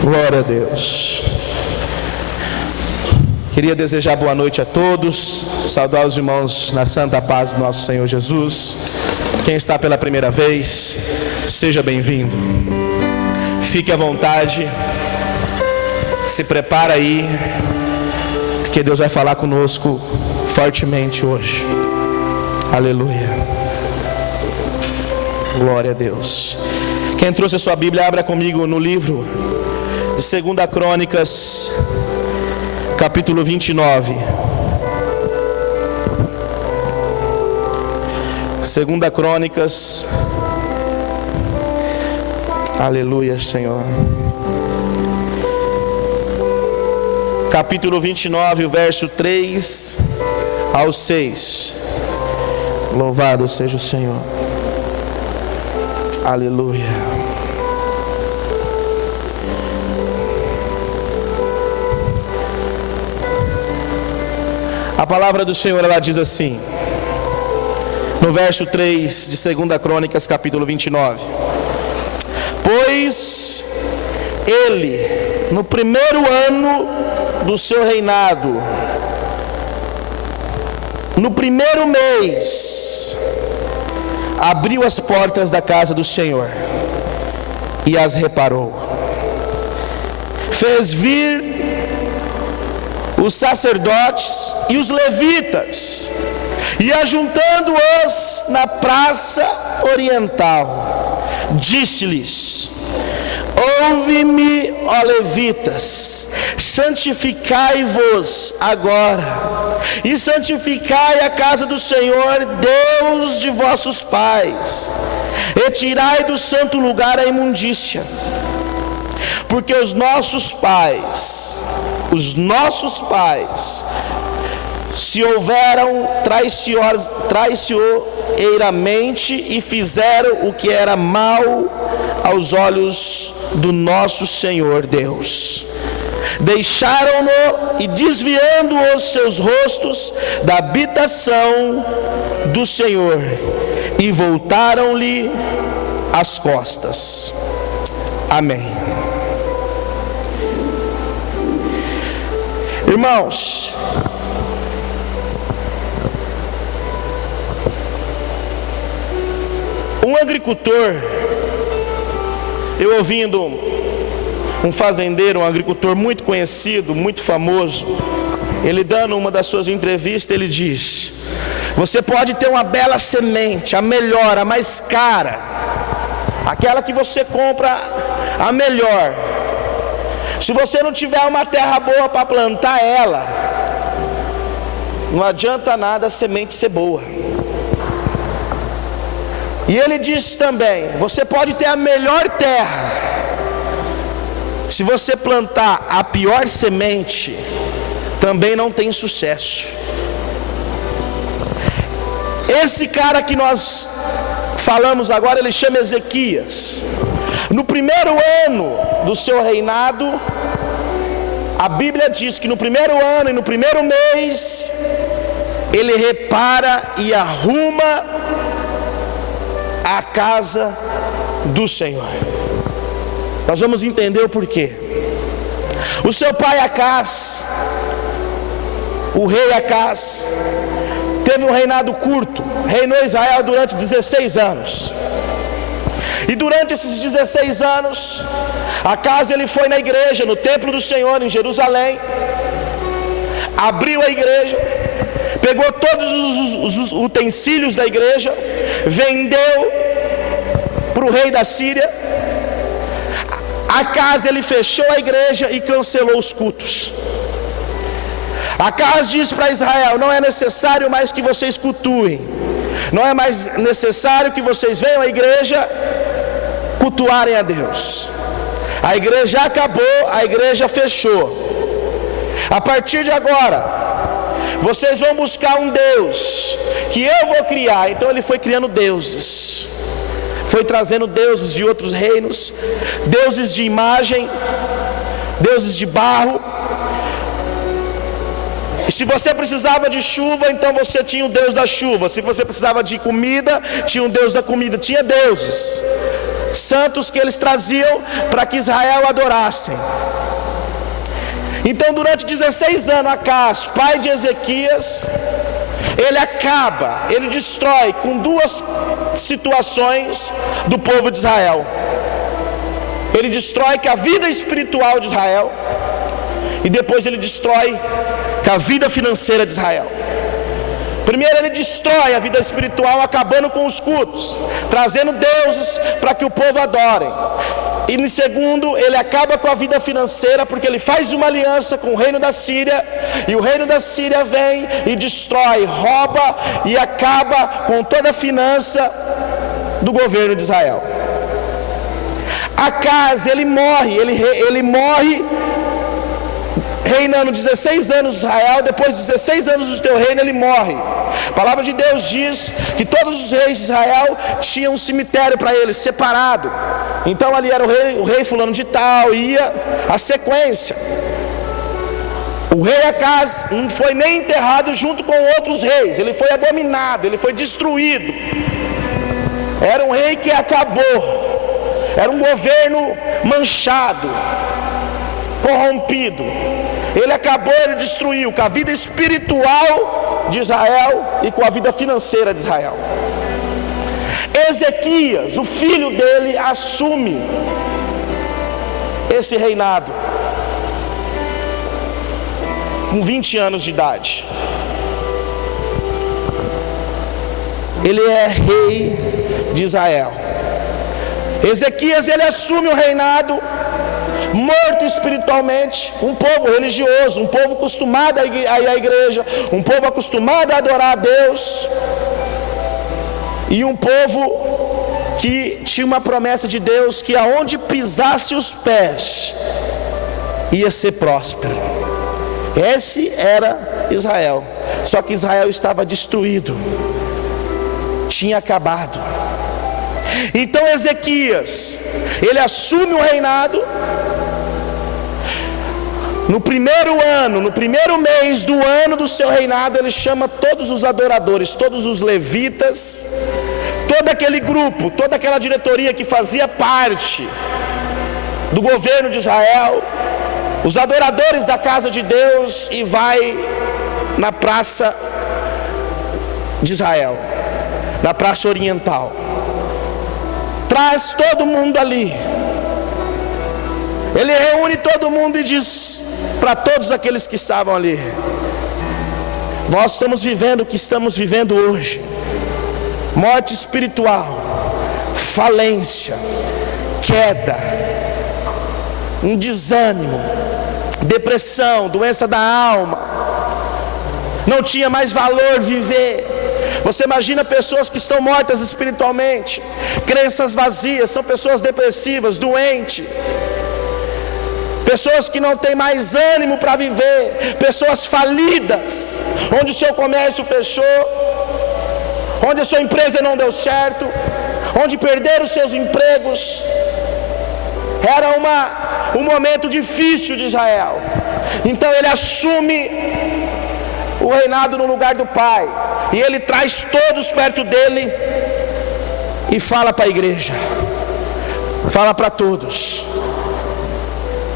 Glória a Deus. Queria desejar boa noite a todos, saudar os irmãos na santa paz do nosso Senhor Jesus. Quem está pela primeira vez, seja bem-vindo. Fique à vontade, se prepara aí, porque Deus vai falar conosco fortemente hoje. Aleluia. Glória a Deus. Quem trouxe a sua Bíblia, abra comigo no livro de 2 Crônicas, capítulo 29. 2 Crônicas. Aleluia, Senhor. Capítulo 29, o verso 3 ao 6. Louvado seja o Senhor. Aleluia. A palavra do Senhor, ela diz assim, no verso 3 de 2 Crônicas, capítulo 29. Pois ele, no primeiro ano do seu reinado, no primeiro mês, abriu as portas da casa do Senhor e as reparou. Fez vir os sacerdotes e os levitas, e ajuntando-os na praça oriental, disse-lhes: ouve-me, ó levitas, santificai-vos agora, e santificai a casa do Senhor, Deus de vossos pais, e tirai do santo lugar a imundícia, porque os nossos pais se houveram traiçoeiramente e fizeram o que era mal aos olhos do nosso Senhor Deus. Deixaram-no e, desviando os seus rostos da habitação do Senhor, e voltaram-lhe as costas. Amém. Irmãos, um agricultor, eu ouvindo um fazendeiro, um agricultor muito conhecido, muito famoso, ele dando uma das suas entrevistas, ele diz: você pode ter uma bela semente, a melhor, a mais cara, aquela que você compra a melhor. Se você não tiver uma terra boa para plantar ela, não adianta nada a semente ser boa. E ele diz também: você pode ter a melhor terra, se você plantar a pior semente, também não tem sucesso. Esse cara que nós falamos agora, ele chama Ezequias. No primeiro ano do seu reinado, a Bíblia diz que no primeiro ano e no primeiro mês, ele repara e arruma a casa do Senhor. Nós vamos entender o porquê. O seu pai Acás, o rei Acás, teve um reinado curto, reinou Israel durante 16 anos. E durante esses 16 anos, Acás ele foi na igreja, no templo do Senhor em Jerusalém, abriu a igreja, pegou todos os utensílios da igreja, vendeu para o rei da Síria. Acás ele fechou a igreja e cancelou os cultos. Acás diz para Israel: não é necessário mais que vocês cultuem, não é mais necessário que vocês venham à igreja cultuarem a Deus. A igreja acabou, a igreja fechou. A partir de agora, vocês vão buscar um Deus que eu vou criar. Então ele foi criando deuses, foi trazendo deuses de outros reinos, deuses de imagem, deuses de barro. E se você precisava de chuva, então você tinha o Deus da chuva. Se você precisava de comida, tinha o Deus da comida. Tinha deuses. santos que eles traziam para que Israel adorassem. Então, durante 16 anos, Acaz, pai de Ezequias, ele destrói com duas situações do povo de Israel. Ele destrói com a vida espiritual de Israel, e depois ele destrói com a vida financeira de Israel. Primeiro ele destrói a vida espiritual, acabando com os cultos, trazendo deuses para que o povo adore. E em segundo, ele acaba com a vida financeira, porque ele faz uma aliança com o reino da Síria, e o reino da Síria vem e destrói, rouba e acaba com toda a finança do governo de Israel. Acaz, ele morre reinando 16 anos de Israel. Depois de 16 anos do teu reino, ele morre. A palavra de Deus diz que todos os reis de Israel tinham um cemitério para eles, separado. Então ali era o rei fulano de tal, ia a sequência. O rei Acaz não foi nem enterrado junto com outros reis, ele foi abominado, ele foi destruído. Era um rei que acabou, era um governo manchado, corrompido. Ele acabou, ele destruiu com a vida espiritual de Israel e com a vida financeira de Israel. Ezequias, o filho dele, assume esse reinado com 20 anos de idade. Ele é rei de Israel. Ezequias, ele assume o reinado morto espiritualmente, um povo religioso, um povo acostumado a ir à igreja, um povo acostumado a adorar a Deus, e um povo que tinha uma promessa de Deus, que aonde pisasse os pés ia ser próspero. Esse era Israel. Só que Israel estava destruído, tinha acabado. Então Ezequias, ele assume o reinado. No primeiro ano, no primeiro mês do ano do seu reinado, ele chama todos os adoradores, todos os levitas, todo aquele grupo, toda aquela diretoria que fazia parte do governo de Israel, os adoradores da casa de Deus, e vai na praça de Israel, na praça oriental. Traz todo mundo ali. Ele reúne todo mundo e diz para todos aqueles que estavam ali: nós estamos vivendo o que estamos vivendo hoje, morte espiritual, falência, queda, um desânimo, depressão, doença da alma, não tinha mais valor viver. Você imagina pessoas que estão mortas espiritualmente, crenças vazias, são pessoas depressivas, doentes, pessoas que não têm mais ânimo para viver, pessoas falidas, onde o seu comércio fechou, onde a sua empresa não deu certo, onde perderam os seus empregos. Era um momento difícil de Israel. Então ele assume o reinado no lugar do pai, e ele traz todos perto dele e fala para a igreja, fala para todos: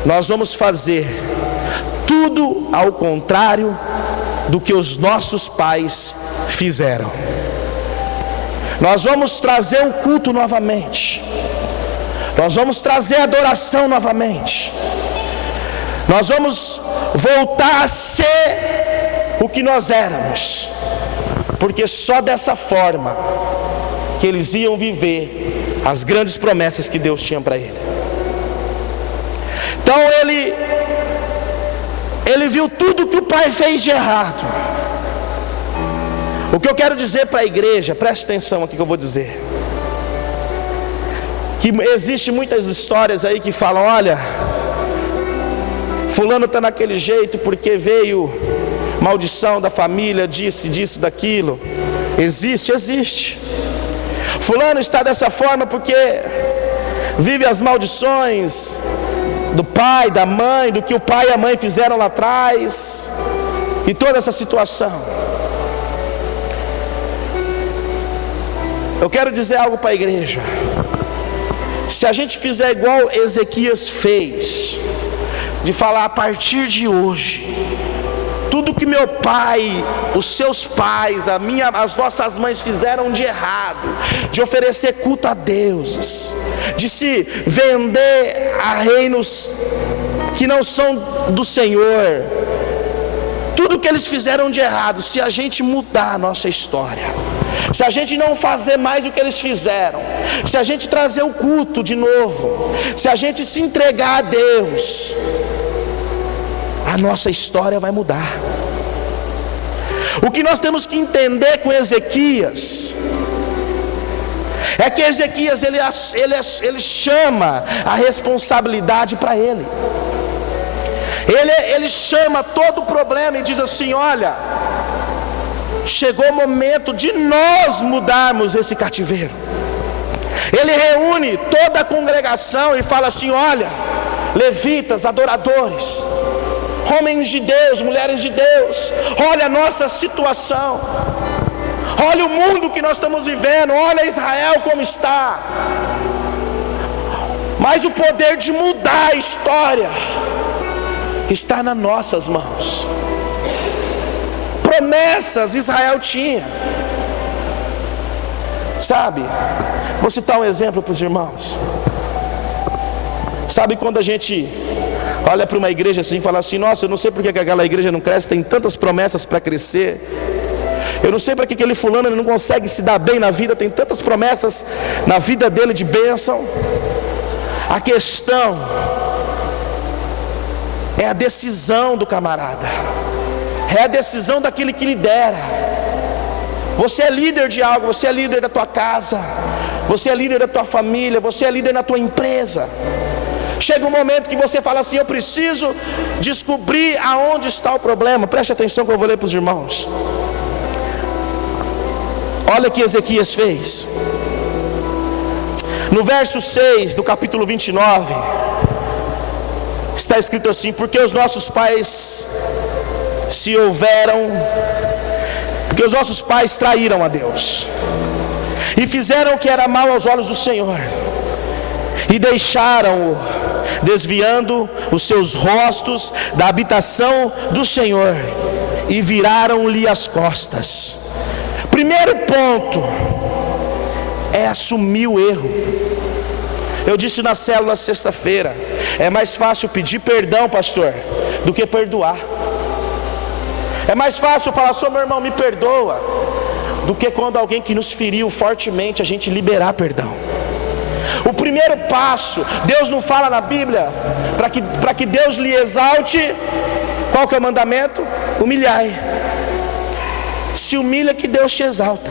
nós vamos fazer tudo ao contrário do que os nossos pais fizeram. Nós vamos trazer o culto novamente, nós vamos trazer a adoração novamente, nós vamos voltar a ser o que nós éramos, porque só dessa forma que eles iam viver as grandes promessas que Deus tinha para ele. Então ele viu tudo que o pai fez de errado. O que eu quero dizer para a igreja, preste atenção aqui que eu vou dizer, que existe muitas histórias aí que falam: olha, fulano está naquele jeito porque veio maldição da família, disso, daquilo. Existe. Fulano está dessa forma porque vive as maldições do pai, da mãe, do que o pai e a mãe fizeram lá atrás, e toda essa situação. Eu quero dizer algo para a igreja: Se a gente fizer igual Ezequias fez, de falar: a partir de hoje, tudo que meu pai, os seus pais, as nossas mães fizeram de errado, de oferecer culto a deuses, de se vender a reinos que não são do Senhor, tudo que eles fizeram de errado, se a gente mudar a nossa história, se a gente não fazer mais do que eles fizeram, se a gente trazer o culto de novo, se a gente se entregar a Deus, a nossa história vai mudar. O que nós temos que entender com Ezequias é que Ezequias ele chama a responsabilidade para ele. Ele chama todo o problema e diz assim: olha, chegou o momento de nós mudarmos esse cativeiro. Ele reúne toda a congregação e fala assim: olha, levitas, adoradores, homens de Deus, mulheres de Deus, olha a nossa situação, olha o mundo que nós estamos vivendo, olha Israel como está, mas o poder de mudar a história está nas nossas mãos. Promessas Israel tinha, sabe? Vou citar um exemplo para os irmãos. Sabe quando a gente olha para uma igreja assim e fala assim: nossa, eu não sei porque aquela igreja não cresce, tem tantas promessas para crescer. Eu não sei para que aquele fulano ele não consegue se dar bem na vida, tem tantas promessas na vida dele de bênção. A questão é a decisão do camarada, é a decisão daquele que lidera. Você é líder de algo, você é líder da tua casa, você é líder da tua família, você é líder na tua empresa. Chega um momento que você fala assim: eu preciso descobrir aonde está o problema. Preste atenção que eu vou ler para os irmãos. Olha o que Ezequias fez. No verso 6 do capítulo 29, está escrito assim: porque os nossos pais porque os nossos pais traíram a Deus e fizeram o que era mal aos olhos do Senhor, e deixaram-o, desviando os seus rostos da habitação do Senhor, e viraram-lhe as costas. Primeiro ponto é assumir o erro. Eu disse na célula sexta-feira: é mais fácil pedir perdão, pastor, do que perdoar. É mais fácil falar: só meu irmão, me perdoa, do que quando alguém que nos feriu fortemente, a gente liberar perdão. O primeiro passo, Deus não fala na Bíblia para que Deus lhe exalte. Qual que é o mandamento? Humilhai. Se humilha que Deus te exalta.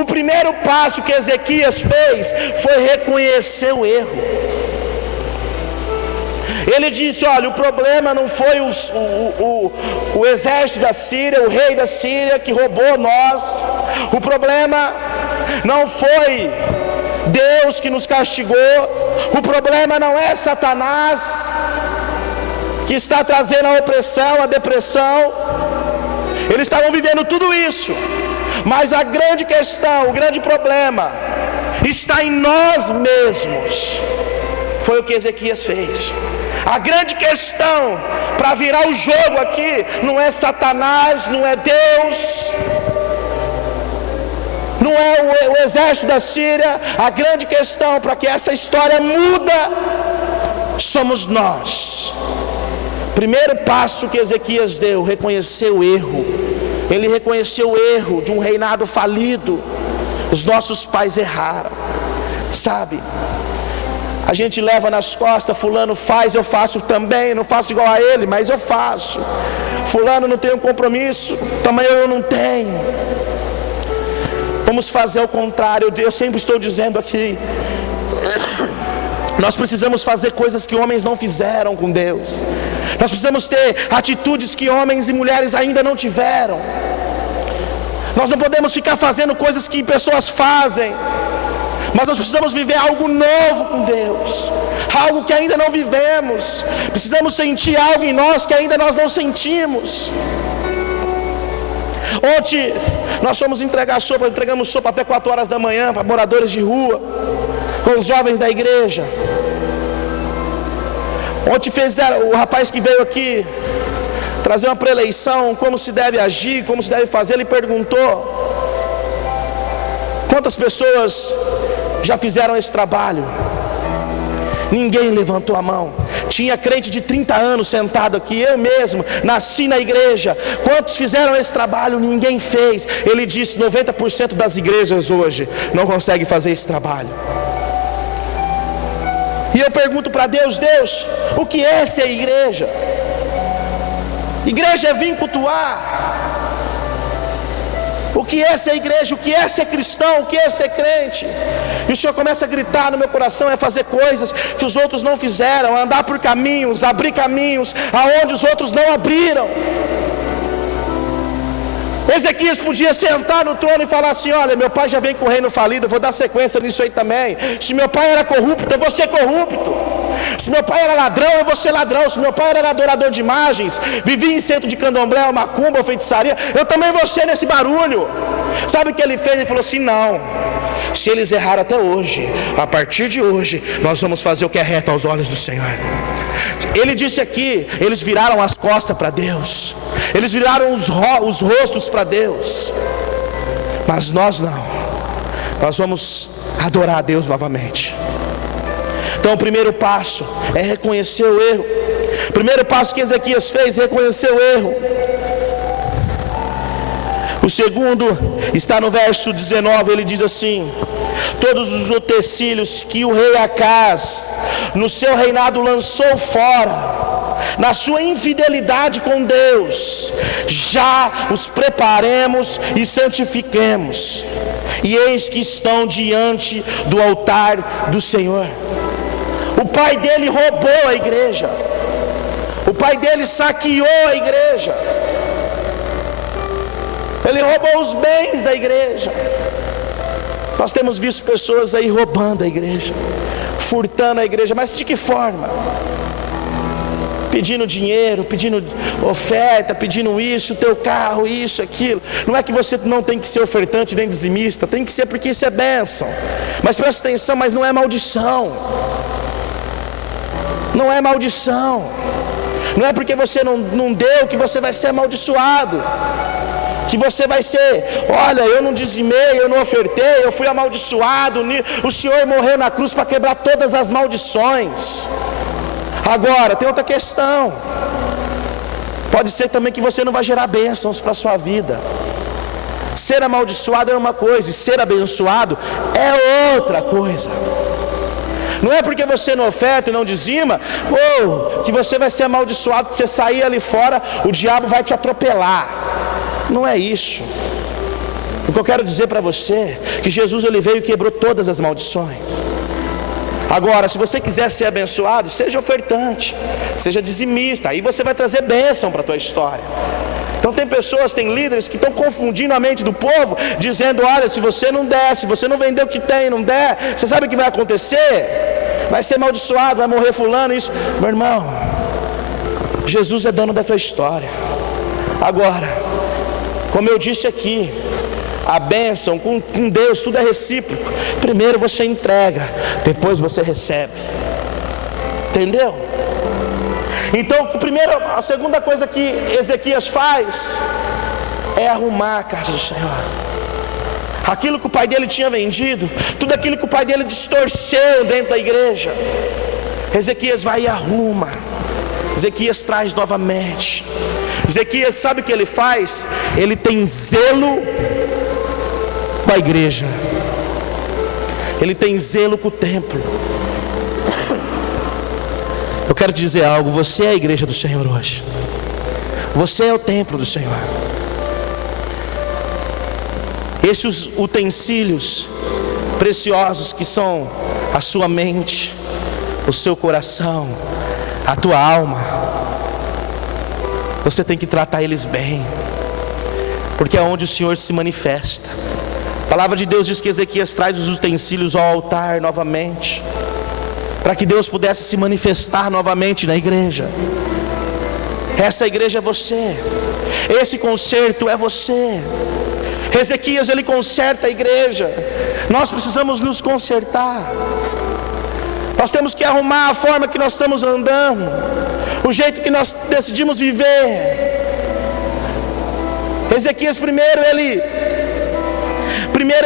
O primeiro passo que Ezequias fez foi reconhecer o erro. Ele disse: olha, o problema não foi o exército da Síria, o rei da Síria que roubou nós. O problema não foi Deus que nos castigou. O problema não é Satanás que está trazendo a opressão, a depressão. Eles estavam vivendo tudo isso, mas a grande questão, o grande problema está em nós mesmos. Foi o que Ezequias fez. A grande questão para virar o jogo aqui não é Satanás, não é Deus, não é o exército da Síria. A grande questão para que essa história muda somos nós. Primeiro passo que Ezequias deu: reconhecer o erro. Ele reconheceu o erro de um reinado falido. Os nossos pais erraram, sabe? A gente leva nas costas: fulano faz, eu faço também. Não faço igual a ele, mas eu faço. Fulano não tem um compromisso, também eu não tenho. Vamos fazer o contrário. Eu sempre estou dizendo aqui: nós precisamos fazer coisas que homens não fizeram com Deus. Nós precisamos ter atitudes que homens e mulheres ainda não tiveram. Nós não podemos ficar fazendo coisas que pessoas fazem, mas nós precisamos viver algo novo com Deus, algo que ainda não vivemos. Precisamos sentir algo em nós que ainda nós não sentimos. Ontem nós fomos entregamos sopa até 4 horas da manhã para moradores de rua. com os jovens da igreja. Ontem fizeram, o rapaz que veio aqui trazer uma preleição, como se deve agir, como se deve fazer, ele perguntou: quantas pessoas já fizeram esse trabalho? Ninguém levantou a mão. Tinha crente de 30 anos sentado aqui, eu mesmo, nasci na igreja. Quantos fizeram esse trabalho? Ninguém fez. Ele disse: 90% das igrejas hoje não conseguem fazer esse trabalho. E eu pergunto para Deus: Deus, o que é ser igreja? Igreja é vir cultuar. O que é ser igreja? O que é ser cristão? O que é ser crente? E o Senhor começa a gritar no meu coração: é fazer coisas que os outros não fizeram, andar por caminhos, abrir caminhos aonde os outros não abriram. Ezequias podia sentar no trono e falar assim: olha, meu pai já vem com o reino falido, eu vou dar sequência nisso aí também. Se meu pai era corrupto, eu vou ser corrupto. Se meu pai era ladrão, eu vou ser ladrão. Se meu pai era adorador de imagens, vivia em centro de candomblé, macumba ou feitiçaria, eu também vou ser nesse barulho. Sabe o que ele fez? Ele falou assim: não, se eles erraram até hoje, a partir de hoje nós vamos fazer o que é reto aos olhos do Senhor. Ele disse aqui: eles viraram as costas para Deus, eles viraram os rostos para Deus. Mas nós não, nós vamos adorar a Deus novamente. Então o primeiro passo é reconhecer o erro. O primeiro passo que Ezequias fez é reconhecer o erro. O segundo está no verso 19, ele diz assim: todos os utensílios que o rei Acaz no seu reinado lançou fora, na sua infidelidade com Deus, já os preparemos e santifiquemos, e eis que estão diante do altar do Senhor. O pai dele roubou a igreja, o pai dele saqueou a igreja, ele roubou os bens da igreja. Nós temos visto pessoas aí roubando a igreja, furtando a igreja, mas de que forma? Pedindo dinheiro, pedindo oferta, pedindo isso, teu carro, isso, aquilo. Não é que você não tem que ser ofertante nem dizimista, tem que ser porque isso é bênção. Mas presta atenção, mas não é maldição. Não é maldição. Não é porque você não deu que você vai ser amaldiçoado, que você vai ser: olha, eu não dizimei, eu não ofertei, eu fui amaldiçoado. O Senhor morreu na cruz para quebrar todas as maldições. Agora, tem outra questão. Pode ser também que você não vai gerar bênçãos para a sua vida. Ser amaldiçoado é uma coisa, e ser abençoado é outra coisa. Não é porque você não oferta e não dizima, que você vai ser amaldiçoado, que você sair ali fora, o diabo vai te atropelar. Não é isso. O que eu quero dizer para você é que Jesus ele veio e quebrou todas as maldições. Agora, se você quiser ser abençoado, seja ofertante, seja dizimista, aí você vai trazer bênção para a tua história. Então tem pessoas, tem líderes que estão confundindo a mente do povo, dizendo: olha, se você não der, se você não vender o que tem, não der, você sabe o que vai acontecer? Vai ser amaldiçoado, vai morrer fulano, isso. Meu irmão, Jesus é dono da tua história. Agora, como eu disse aqui, a bênção com Deus, tudo é recíproco. Primeiro você entrega, depois você recebe. Entendeu? Então, a segunda coisa que Ezequias faz é arrumar a casa do Senhor. Aquilo que o pai dele tinha vendido, tudo aquilo que o pai dele distorceu dentro da igreja, Ezequias vai e arruma. Ezequias traz novamente. Ezequias, sabe o que ele faz? Ele tem zelo com a igreja, ele tem zelo com o templo. Eu quero te dizer algo: você é a igreja do Senhor hoje, você é o templo do Senhor. Esses utensílios preciosos que são a sua mente, o seu coração, a tua alma, você tem que tratar eles bem, porque é onde o Senhor se manifesta. A palavra de Deus diz que Ezequias traz os utensílios ao altar novamente, para que Deus pudesse se manifestar novamente na igreja. Essa igreja é você, esse concerto é você. Ezequias ele conserta a igreja, nós precisamos nos consertar. Nós temos que arrumar a forma que nós estamos andando, o jeito que nós decidimos viver. Ezequias primeiro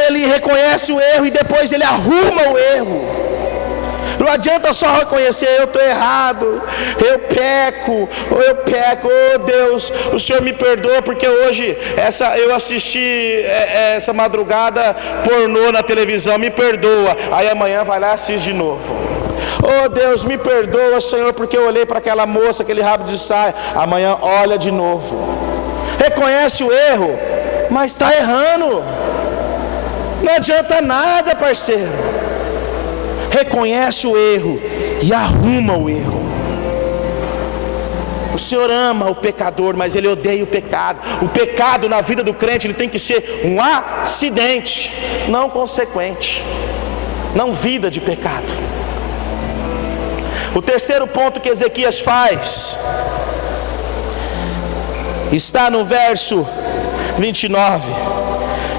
ele reconhece o erro e depois ele arruma o erro. Não adianta só reconhecer: eu estou errado, eu peco, oh Deus, o Senhor me perdoa porque hoje eu assisti essa madrugada pornô na televisão, me perdoa. Aí amanhã vai lá e assiste de novo. Oh Deus, me perdoa, Senhor, porque eu olhei para aquela moça, aquele rabo de saia. Amanhã olha de novo. Reconhece o erro, mas está errando. Não adianta nada, parceiro. Reconhece o erro e arruma o erro. O Senhor ama o pecador, mas Ele odeia o pecado. O pecado na vida do crente, ele tem que ser um acidente, não consequente, não vida de pecado. O terceiro ponto que Ezequias faz está no verso 29,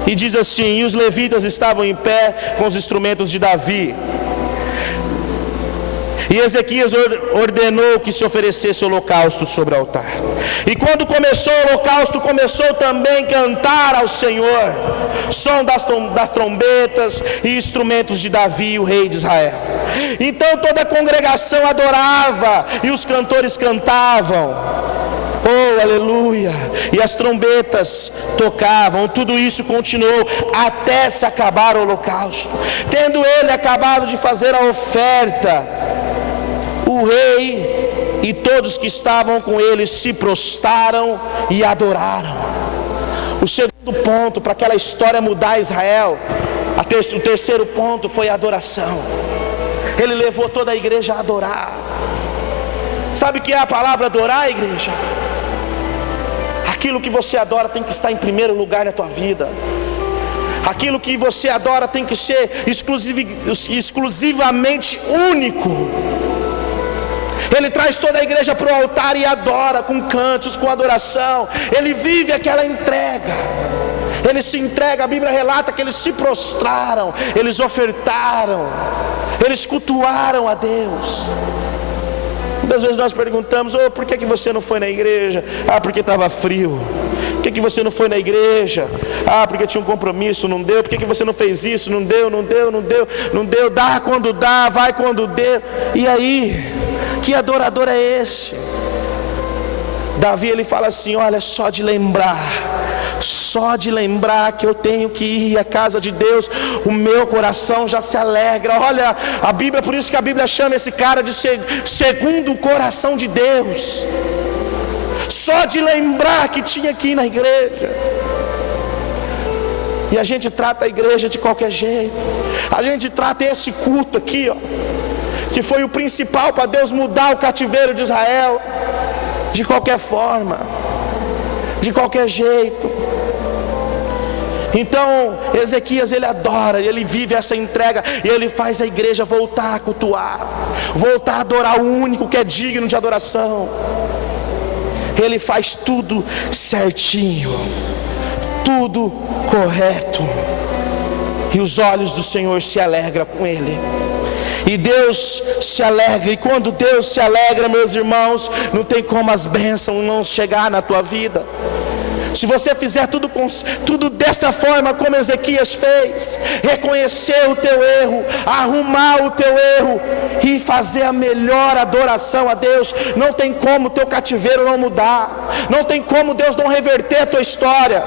e diz assim: e os levitas estavam em pé com os instrumentos de Davi, e Ezequias ordenou que se oferecesse holocausto sobre o altar. E quando começou o holocausto, começou também a cantar ao Senhor, som das trombetas e instrumentos de Davi, o rei de Israel. Então toda a congregação adorava e os cantores cantavam, oh aleluia, e as trombetas tocavam. Tudo isso continuou até se acabar o holocausto. Tendo ele acabado de fazer a oferta, o rei e todos que estavam com ele se prostraram e adoraram. O segundo ponto para aquela história mudar Israel, o terceiro ponto foi a adoração. Ele levou toda a igreja a adorar. Sabe o que é a palavra adorar, igreja? Aquilo que você adora tem que estar em primeiro lugar na tua vida. Aquilo que você adora tem que ser exclusivamente único. Ele traz toda a igreja para o altar e adora com cantos, com adoração. Ele vive aquela entrega. Ele se entrega. A Bíblia relata que eles se prostraram, eles ofertaram, eles cultuaram a Deus. Muitas vezes nós perguntamos: oh, por que você não foi na igreja? Ah, porque estava frio. Por que você não foi na igreja? Ah, porque tinha um compromisso, não deu. Por que você não fez isso? Não deu. Dá quando dá, vai quando dê. E aí, que adorador é esse? Davi, ele fala assim: olha, só de lembrar que eu tenho que ir à casa de Deus, o meu coração já se alegra. Olha, a Bíblia, por isso que a Bíblia chama esse cara de segundo o coração de Deus. Só de lembrar que tinha que ir na igreja. E a gente trata a igreja de qualquer jeito. A gente trata esse culto aqui, ó, que foi o principal para Deus mudar o cativeiro de Israel, de qualquer forma, de qualquer jeito. Então Ezequias, ele adora, ele vive essa entrega, e ele faz a igreja voltar a cultuar, voltar a adorar o único que é digno de adoração. Ele faz tudo certinho, tudo correto, e os olhos do Senhor se alegram com ele. E Deus se alegra, e quando Deus se alegra, meus irmãos, não tem como as bênçãos não chegar na tua vida. Se você fizer tudo dessa forma como Ezequias fez, reconhecer o teu erro, arrumar o teu erro e fazer a melhor adoração a Deus, não tem como o teu cativeiro não mudar, não tem como Deus não reverter a tua história.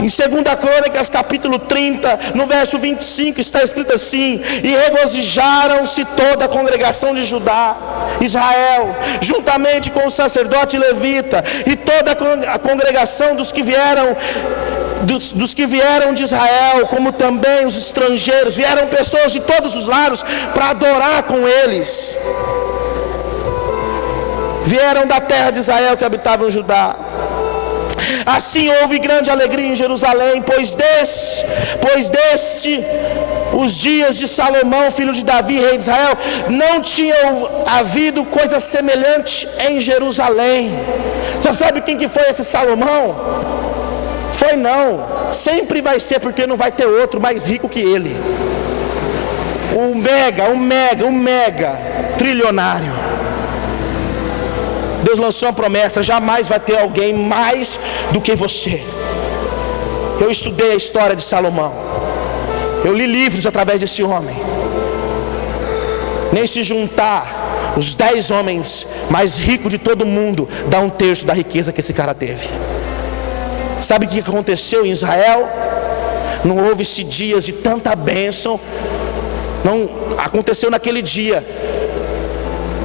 Em 2 Crônicas capítulo 30, no verso 25, está escrito assim: e regozijaram-se toda a congregação de Judá, Israel, juntamente com o sacerdote levita, e toda a congregação dos que vieram de Israel, como também os estrangeiros. Vieram pessoas de todos os lados para adorar com eles. Vieram da terra de Israel que habitavam em Judá. Assim houve grande alegria em Jerusalém, pois desde os dias de Salomão, filho de Davi, rei de Israel, não tinha havido coisa semelhante em Jerusalém. Você sabe quem que foi esse Salomão? Foi não, sempre vai ser, porque não vai ter outro mais rico que ele. o mega trilionário. Deus lançou uma promessa: jamais vai ter alguém mais do que você. Eu estudei a história de Salomão, eu li livros através desse homem. Nem se juntar os 10 homens mais ricos de todo mundo dá 1/3 da riqueza que esse cara teve. Sabe o que aconteceu em Israel? Não houve dias de tanta bênção. Não aconteceu naquele dia.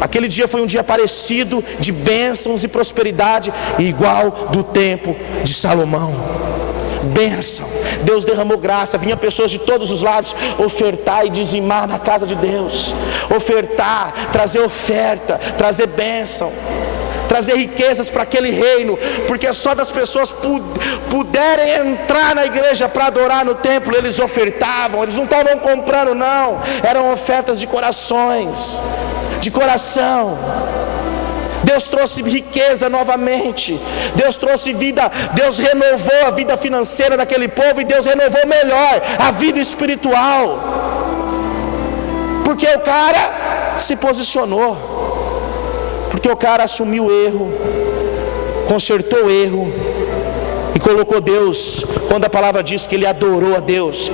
Aquele dia foi um dia parecido de bênçãos e prosperidade, igual do tempo de Salomão. Bênção, Deus derramou graça, vinha pessoas de todos os lados ofertar e dizimar na casa de Deus, ofertar, trazer oferta, trazer bênção, trazer riquezas para aquele reino, porque só das pessoas puderem entrar na igreja para adorar no templo, eles ofertavam, eles não estavam comprando não, eram ofertas de corações, de coração. Deus trouxe riqueza novamente, Deus trouxe vida, Deus renovou a vida financeira daquele povo, e Deus renovou melhor a vida espiritual, porque o cara se posicionou, porque o cara assumiu o erro, consertou o erro e colocou Deus. Quando a palavra diz que ele adorou a Deus,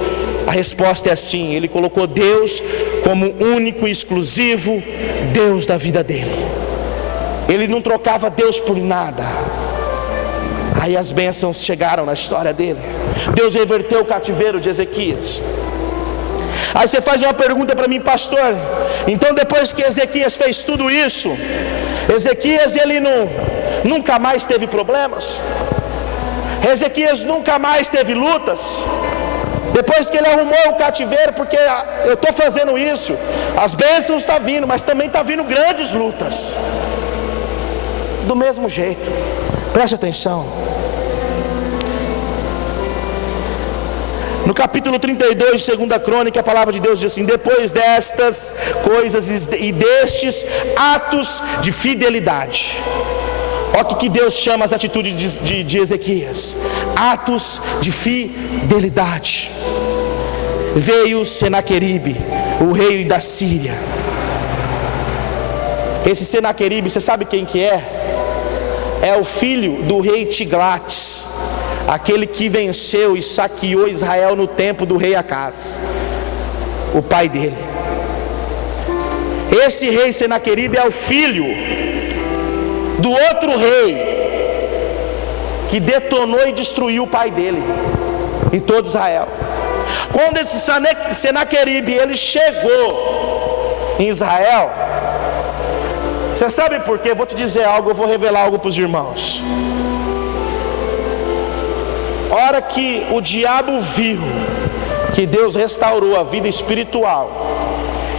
a resposta é assim: ele colocou Deus como único e exclusivo Deus da vida dele. Ele não trocava Deus por nada. Aí as bênçãos chegaram na história dele. Deus reverteu o cativeiro de Ezequias. Aí você faz uma pergunta para mim: pastor, então depois que Ezequias fez tudo isso, Ezequias ele nunca mais teve problemas? Ezequias nunca mais teve lutas? Depois que ele arrumou o cativeiro, porque eu estou fazendo isso, as bênçãos estão vindo, mas também estão vindo grandes lutas. Do mesmo jeito, preste atenção. No capítulo 32 de 2 Crônica, a palavra de Deus diz assim: depois destas coisas e destes atos de fidelidade. Olha o que Deus chama as atitudes de Ezequias: atos de fidelidade. Veio Senaqueribe, o rei da Síria. Esse Senaqueribe, você sabe quem que é? É o filho do rei Tiglates, aquele que venceu e saqueou Israel no tempo do rei Acaz, o pai dele. Esse rei Senaqueribe é o filho do outro rei que detonou e destruiu o pai dele e todo Israel. Quando esse Senaqueribe ele chegou em Israel, você sabe por quê? Vou te dizer algo, eu vou revelar algo para os irmãos. Hora que o diabo viu que Deus restaurou a vida espiritual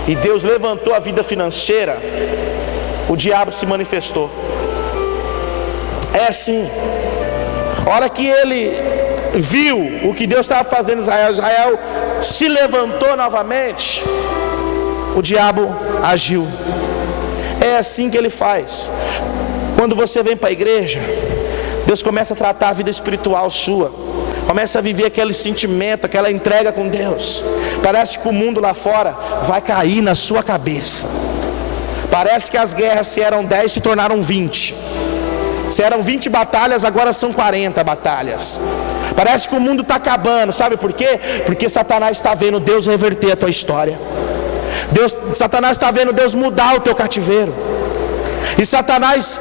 e Deus levantou a vida financeira, o diabo se manifestou. É assim. Hora que ele viu o que Deus estava fazendo em Israel, Israel se levantou novamente, o diabo agiu. É assim que ele faz. Quando você vem para a igreja, Deus começa a tratar a vida espiritual sua, começa a viver aquele sentimento, aquela entrega com Deus. Parece que o mundo lá fora vai cair na sua cabeça. Parece que as guerras, se eram 10, se tornaram 20. Se eram 20 batalhas, agora são 40 batalhas. Parece que o mundo está acabando. Sabe por quê? Porque Satanás está vendo Deus reverter a tua história. Satanás está vendo Deus mudar o teu cativeiro. E Satanás,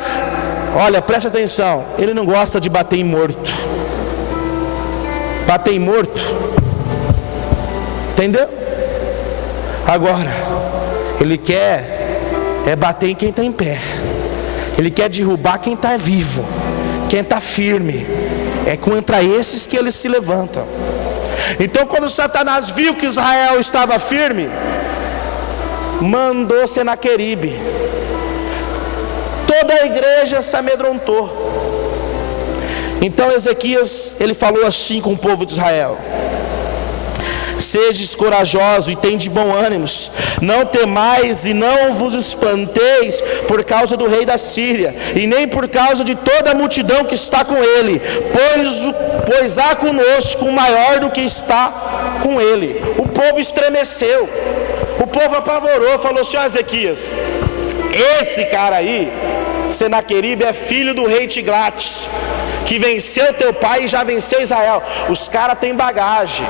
olha, presta atenção, ele não gosta de bater em morto. Bater em morto, entendeu? Agora, ele quer bater em quem está em pé. Ele quer derrubar quem está vivo, quem está firme. É contra esses que ele se levanta. Então, quando Satanás viu que Israel estava firme, mandou Senaqueribe. Toda a igreja se amedrontou. Então Ezequias, ele falou assim com o povo de Israel: sedes corajosos e tende bom ânimo, não temais e não vos espanteis por causa do rei da Síria, e nem por causa de toda a multidão que está com ele, pois há conosco um maior do que está com ele. O povo estremeceu, o povo apavorou, falou assim: ó, Ezequias, esse cara aí, Senaqueribe, é filho do rei Tiglates, que venceu teu pai e já venceu Israel. Os caras têm bagagem.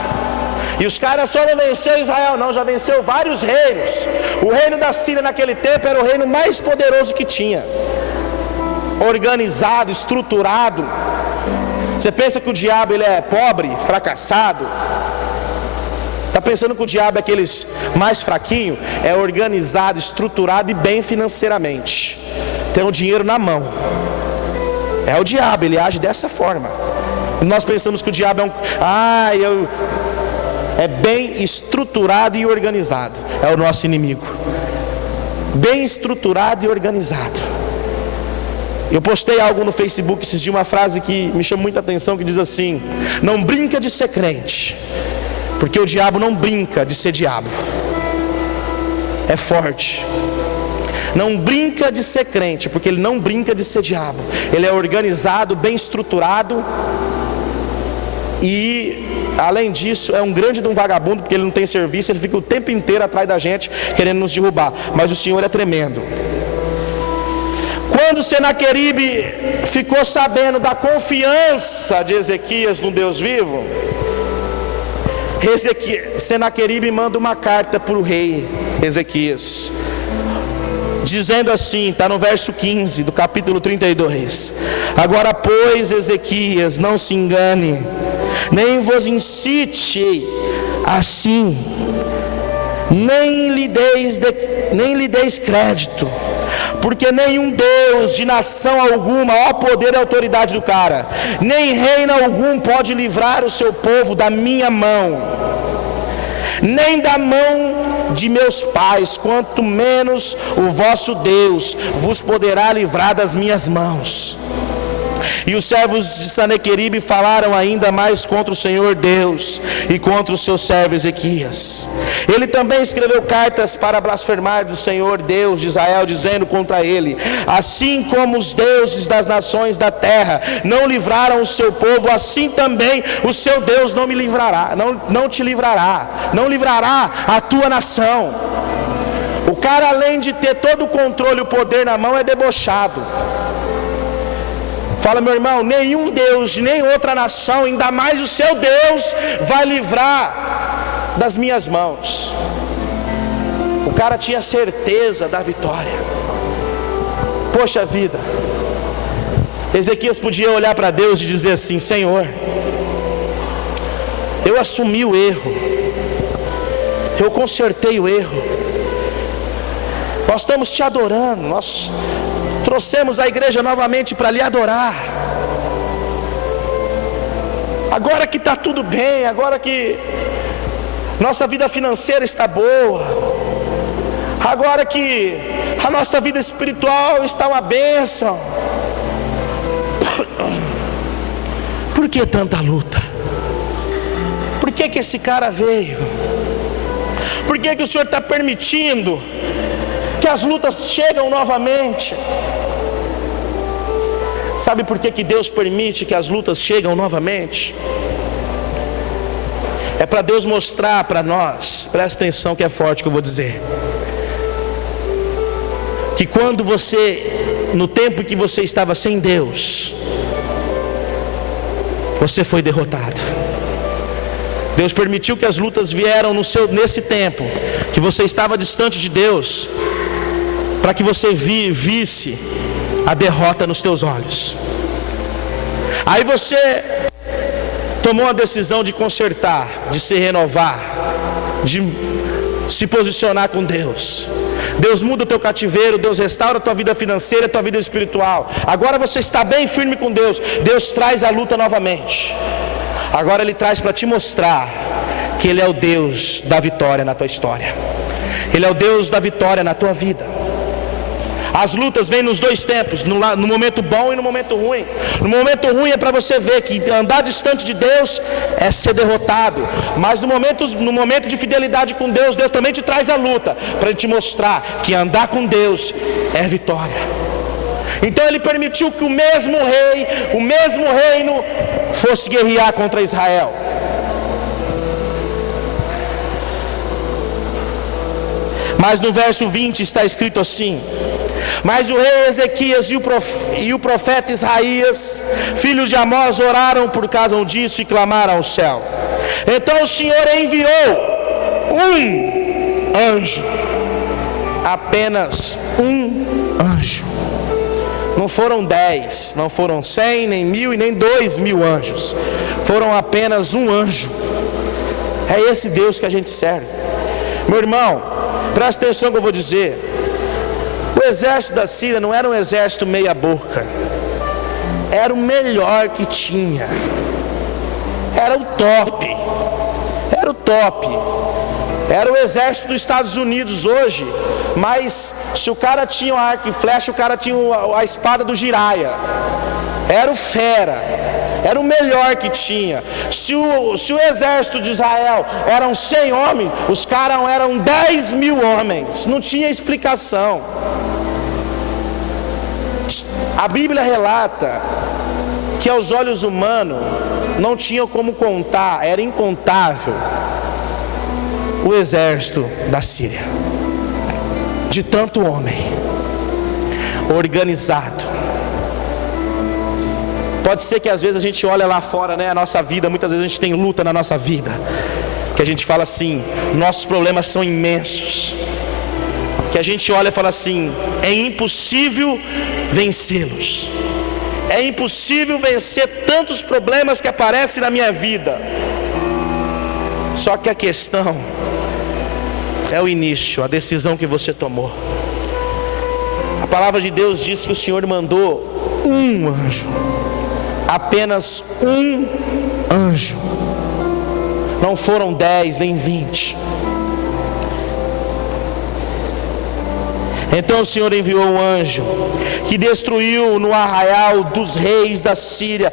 E os caras só não venceu Israel não, já venceu vários reinos. O reino da Síria naquele tempo era o reino mais poderoso que tinha, organizado, estruturado. Você pensa que o diabo ele é pobre, fracassado? Está pensando que o diabo é aqueles mais fraquinho? É organizado, estruturado e bem financeiramente, tem o dinheiro na mão. É o diabo, ele age dessa forma. E nós pensamos que o diabo é bem estruturado e organizado. É o nosso inimigo, bem estruturado e organizado. Eu postei algo no Facebook esses dias, uma frase que me chamou muita atenção, que diz assim: não brinca de ser crente, porque o diabo não brinca de ser diabo. É forte. Não brinca de ser crente, porque ele não brinca de ser diabo. Ele é organizado, bem estruturado, e além disso é um grande de um vagabundo, porque ele não tem serviço, ele fica o tempo inteiro atrás da gente querendo nos derrubar. Mas o Senhor é tremendo. Quando Senaqueribe ficou sabendo da confiança de Ezequias no Deus vivo, Senaqueribe manda uma carta para o rei Ezequias, dizendo assim, está no verso 15 do capítulo 32: agora pois, Ezequias, não se engane, nem vos incite assim, nem lhe deis crédito, porque nenhum Deus de nação alguma, ó poder e autoridade do cara, nem reino algum pode livrar o seu povo da minha mão, nem da mão de meus pais, quanto menos o vosso Deus vos poderá livrar das minhas mãos. E os servos de Senaqueribe falaram ainda mais contra o Senhor Deus e contra o seu servo Ezequias. Ele também escreveu cartas para blasfemar do Senhor Deus de Israel, dizendo contra ele: assim como os deuses das nações da terra não livraram o seu povo, assim também o seu Deus não me livrará, não te livrará, não livrará a tua nação. O cara, além de ter todo o controle e o poder na mão, é debochado. Fala, meu irmão, nenhum Deus, nem outra nação, ainda mais o seu Deus, vai livrar das minhas mãos. O cara tinha certeza da vitória. Poxa vida, Ezequias podia olhar para Deus e dizer assim: Senhor, eu assumi o erro, eu consertei o erro, nós estamos te adorando, nós trouxemos a igreja novamente para lhe adorar. Agora que está tudo bem, agora que nossa vida financeira está boa, agora que a nossa vida espiritual está uma bênção, por que tanta luta? Por que esse cara veio? Por que o Senhor está permitindo que as lutas chegam novamente? Sabe por que Deus permite que as lutas chegam novamente? É para Deus mostrar para nós, presta atenção que é forte que eu vou dizer, que quando você, no tempo que você estava sem Deus, você foi derrotado. Deus permitiu que as lutas vieram nesse tempo que você estava distante de Deus, para que você visse a derrota nos teus olhos. Aí você tomou a decisão de consertar, de se renovar, de se posicionar com Deus. Deus muda o teu cativeiro, Deus restaura a tua vida financeira, a tua vida espiritual. Agora você está bem firme com Deus. Deus traz a luta novamente. Agora Ele traz para te mostrar que Ele é o Deus da vitória na tua história. Ele é o Deus da vitória na tua vida. As lutas vêm nos dois tempos, no momento bom e no momento ruim. No momento ruim é para você ver que andar distante de Deus é ser derrotado. Mas no momento de fidelidade com Deus, Deus também te traz a luta, para te mostrar que andar com Deus é vitória. Então Ele permitiu que o mesmo reino fosse guerrear contra Israel. Mas no verso 20 está escrito assim: mas o rei Ezequias e o profeta Isaías, filhos de Amós, oraram por causa disso e clamaram ao céu. Então o Senhor enviou um anjo, apenas um anjo. Não foram 10, não foram 100, nem 1000 e nem 2000 anjos. Foram apenas um anjo. É esse Deus que a gente serve. Meu irmão, presta atenção no que eu vou dizer. O exército da Síria não era um exército meia boca. Era o melhor que tinha. Era o top. Era o top. Era o exército dos Estados Unidos hoje. Mas se o cara tinha o arco e flecha, o cara tinha a espada do Jiraya. Era o fera. Era o melhor que tinha. Se o exército de Israel eram 100 homens, os caras eram 10.000 homens. Não tinha explicação. A Bíblia relata que aos olhos humanos não tinha como contar, era incontável o exército da Síria. De tanto homem organizado. Pode ser que às vezes a gente olha lá fora, né, a nossa vida, muitas vezes a gente tem luta na nossa vida, que a gente fala assim, nossos problemas são imensos, que a gente olha e fala assim, é impossível vencê-los, é impossível vencer tantos problemas que aparecem na minha vida. Só que a questão é o início, a decisão que você tomou. A palavra de Deus diz que o Senhor mandou um anjo, apenas um anjo. Não foram 10 nem 20. Então o Senhor enviou um anjo que destruiu no arraial dos reis da Síria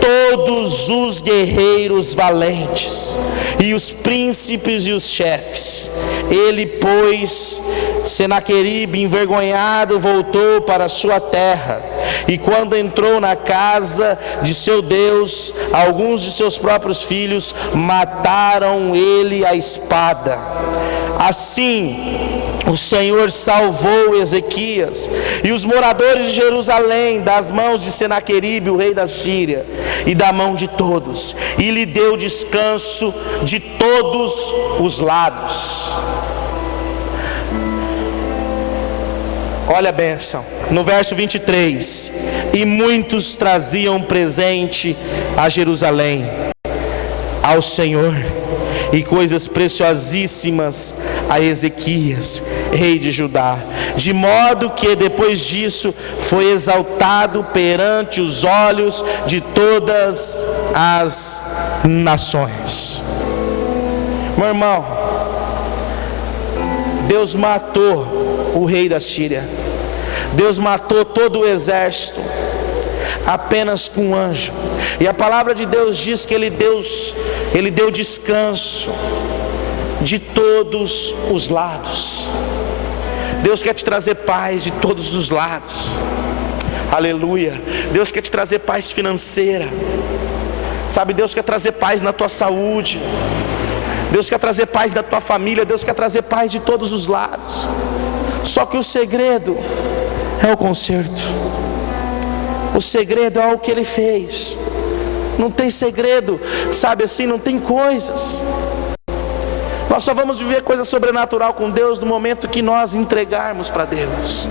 todos os guerreiros valentes e os príncipes e os chefes. Ele, pois, Senaqueribe, envergonhado, voltou para a sua terra, e quando entrou na casa de seu Deus, alguns de seus próprios filhos mataram ele à espada. Assim o Senhor salvou Ezequias e os moradores de Jerusalém das mãos de Senaqueribe, o rei da Síria, e da mão de todos, e lhe deu descanso de todos os lados. Olha a bênção, no verso 23, e muitos traziam presente a Jerusalém, ao Senhor, e coisas preciosíssimas a Ezequias, rei de Judá, de modo que depois disso foi exaltado perante os olhos de todas as nações. Meu irmão, Deus matou o rei da Síria, Deus matou todo o exército apenas com um anjo. E a palavra de Deus diz que ele deu descanso de todos os lados. Deus quer te trazer paz de todos os lados. Aleluia. Deus quer te trazer paz financeira. Sabe, Deus quer trazer paz na tua saúde. Deus quer trazer paz na tua família. Deus quer trazer paz de todos os lados. Só que o segredo é o conserto. O segredo é o que ele fez. Não tem segredo, sabe assim, não tem coisas. Nós só vamos viver coisa sobrenatural com Deus no momento que nós entregarmos para Deus.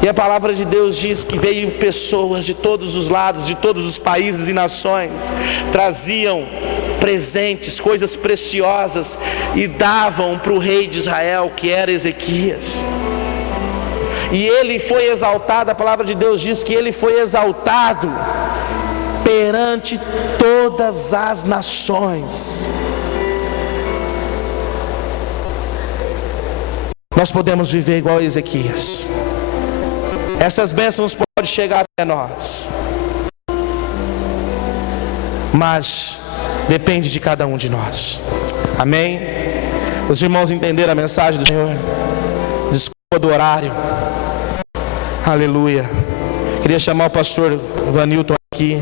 E a palavra de Deus diz que veio pessoas de todos os lados, de todos os países e nações, traziam presentes, coisas preciosas, e davam para o rei de Israel, que era Ezequias. E ele foi exaltado, a palavra de Deus diz que ele foi exaltado perante todas as nações. Nós podemos viver igual a Ezequias. Essas bênçãos podem chegar até nós, mas depende de cada um de nós. Amém? Os irmãos entenderam a mensagem do Senhor? Desculpa do horário. Aleluia. Queria chamar o pastor Vanilton aqui.